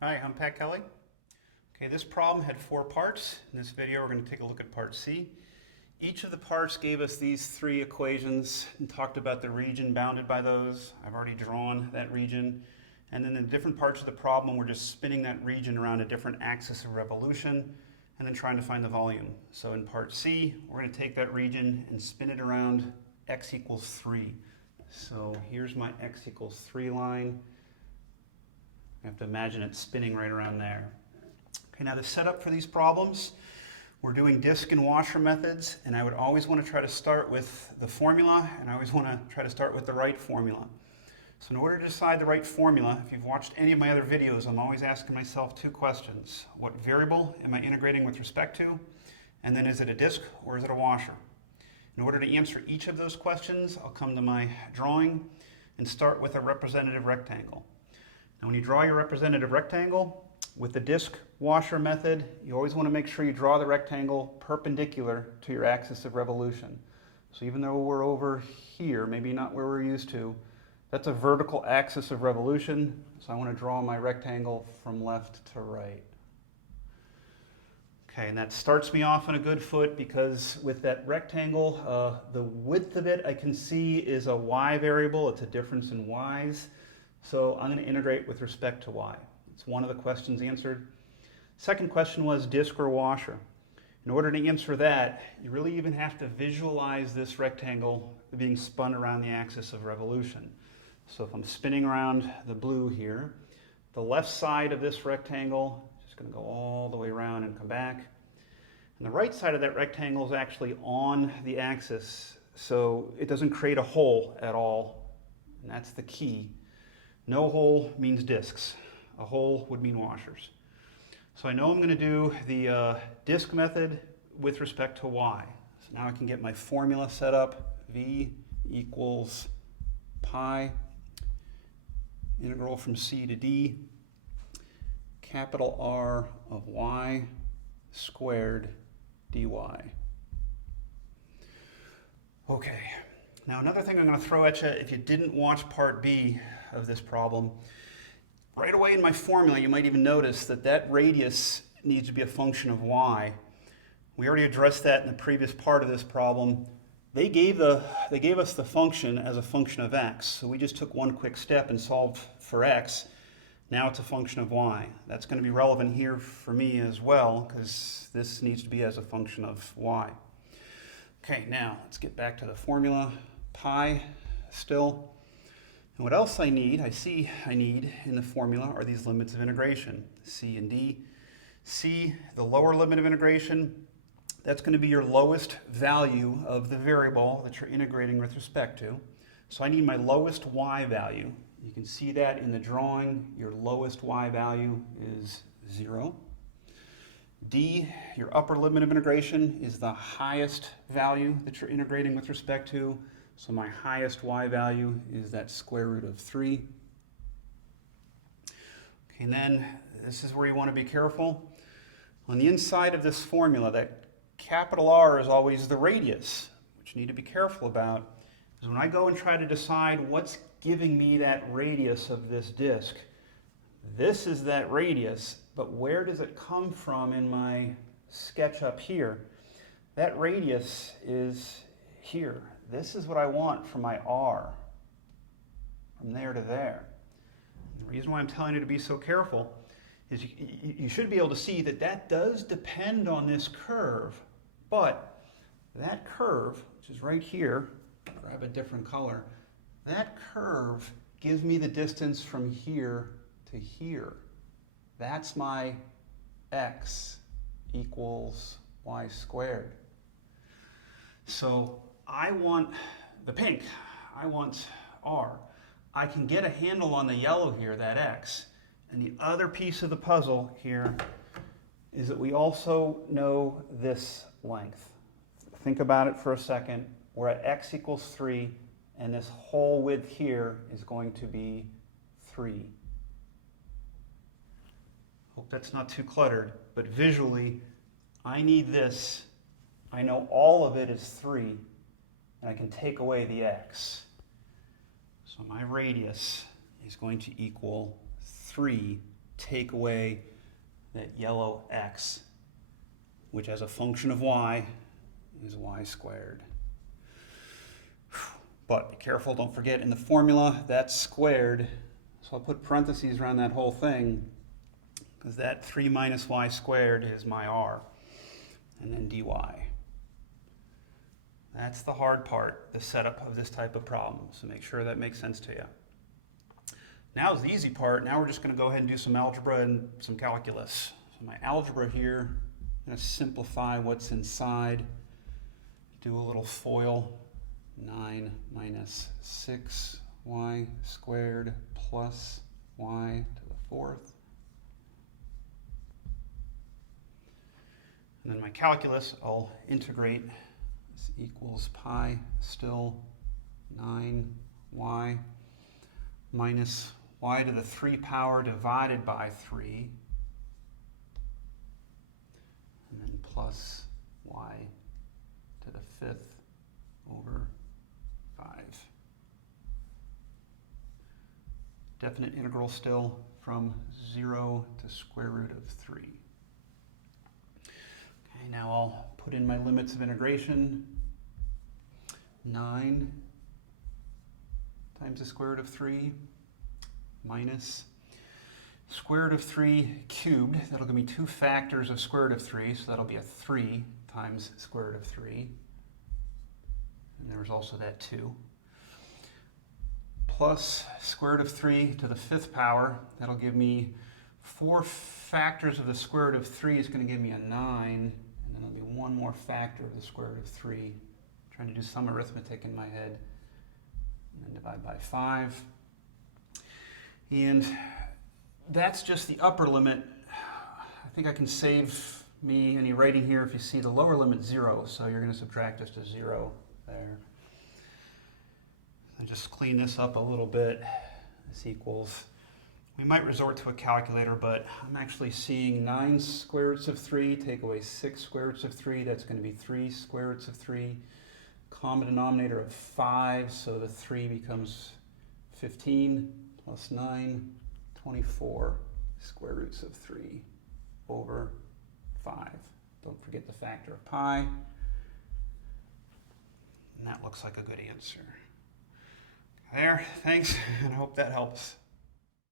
Hi, I'm Pat Kelly. Okay, this problem had 4 parts. In this video, we're going to take a look at part C. Each of the parts gave us these 3 equations and talked about the region bounded by those. I've already drawn that region. And then in different parts of the problem, we're just spinning that region around a different axis of revolution and then trying to find the volume. So in part C, we're going to take that region and spin it around x equals 3. So here's my x equals 3 line. I have to imagine it spinning right around there. Okay, now the setup for these problems, we're doing disk and washer methods, and I would always want to try to start with the formula, and I always want to try to start with the right formula. So in order to decide the right formula, if you've watched any of my other videos, I'm always asking myself 2 questions. What variable am I integrating with respect to? And then is it a disk or is it a washer? In order to answer each of those questions, I'll come to my drawing and start with a representative rectangle. Now when you draw your representative rectangle, with the disk washer method, you always want to make sure you draw the rectangle perpendicular to your axis of revolution. So even though we're over here, maybe not where we're used to, that's a vertical axis of revolution. So I want to draw my rectangle from left to right. Okay, and that starts me off on a good foot because with that rectangle, the width of it I can see is a y variable. It's a difference in y's. So I'm going to integrate with respect to y. It's one of the questions answered. Second question was disk or washer. In order to answer that, you really even have to visualize this rectangle being spun around the axis of revolution. So if I'm spinning around the blue here, the left side of this rectangle is just going to go all the way around and come back. And the right side of that rectangle is actually on the axis, so it doesn't create a hole at all, and that's the key. No hole means disks. A hole would mean washers. So I know I'm going to do the disk method with respect to y. So now I can get my formula set up. V equals pi, integral from c to d, capital R of y squared dy. Okay. Now another thing I'm going to throw at you, if you didn't watch part B of this problem, right away in my formula you might even notice that that radius needs to be a function of y. We already addressed that in the previous part of this problem. They gave us the function as a function of x, so we just took one quick step and solved for x. Now it's a function of y. That's going to be relevant here for me as well because this needs to be as a function of y. Okay, now let's get back to the formula. Pi still. And what else I need in the formula are these limits of integration, c and d. C, the lower limit of integration, that's going to be your lowest value of the variable that you're integrating with respect to. So I need my lowest y value. You can see that in the drawing. Your lowest y value is 0. D, your upper limit of integration, is the highest value that you're integrating with respect to. So my highest y value is that square root of 3. Okay, and then this is where you want to be careful. On the inside of this formula, that capital R is always the radius, which you need to be careful about. Because when I go and try to decide what's giving me that radius of this disk, this is that radius, but where does it come from in my sketch up here? That radius is here. This is what I want for my R, from there to there. The reason why I'm telling you to be so careful is you should be able to see that that does depend on this curve, but that curve, which is right here, grab a different color, that curve gives me the distance from here to here. That's my x equals y squared. So I want the pink, I want R. I can get a handle on the yellow here, that x. And the other piece of the puzzle here is that we also know this length. Think about it for a second. We're at x equals 3, and this whole width here is going to be 3. Hope that's not too cluttered, but visually, I need this. I know all of it is 3. And I can take away the x. So my radius is going to equal 3 take away that yellow x, which as a function of y is y squared. But be careful, don't forget in the formula that's squared, so I'll put parentheses around that whole thing because that 3 minus y squared is my r, and then dy. That's the hard part, the setup of this type of problem, so make sure that makes sense to you. Now is the easy part. Now we're just going to go ahead and do some algebra and some calculus. So my algebra here, I'm going to simplify what's inside, do a little FOIL. 9 minus 6y squared plus y to the fourth. And then my calculus, I'll integrate. This equals pi still 9y minus y to the 3 power divided by 3. And then plus y to the 5th over 5. Definite integral still from 0 to square root of 3. Okay, now I'll put in my limits of integration. 9 times the square root of 3 minus square root of 3 cubed. That'll give me 2 factors of square root of 3, so that'll be a 3 times square root of 3. And there was also that 2. Plus square root of 3 to the 5th power. That'll give me 4 factors of the square root of 3 is going to give me a 9. And then there'll be one more factor of the square root of 3. I'm trying to do some arithmetic in my head. And then divide by 5. And that's just the upper limit. I think I can save me any writing here if you see the lower limit 0. So you're going to subtract just a 0. There. I just clean this up a little bit. This equals, we might resort to a calculator, but I'm actually seeing 9 square roots of 3, take away 6 square roots of 3, that's going to be 3 square roots of 3. Common denominator of 5, so the 3 becomes 15 plus 9, 24 square roots of 3 over 5. Don't forget the factor of pi. And that looks like a good answer. There, thanks, and I hope that helps.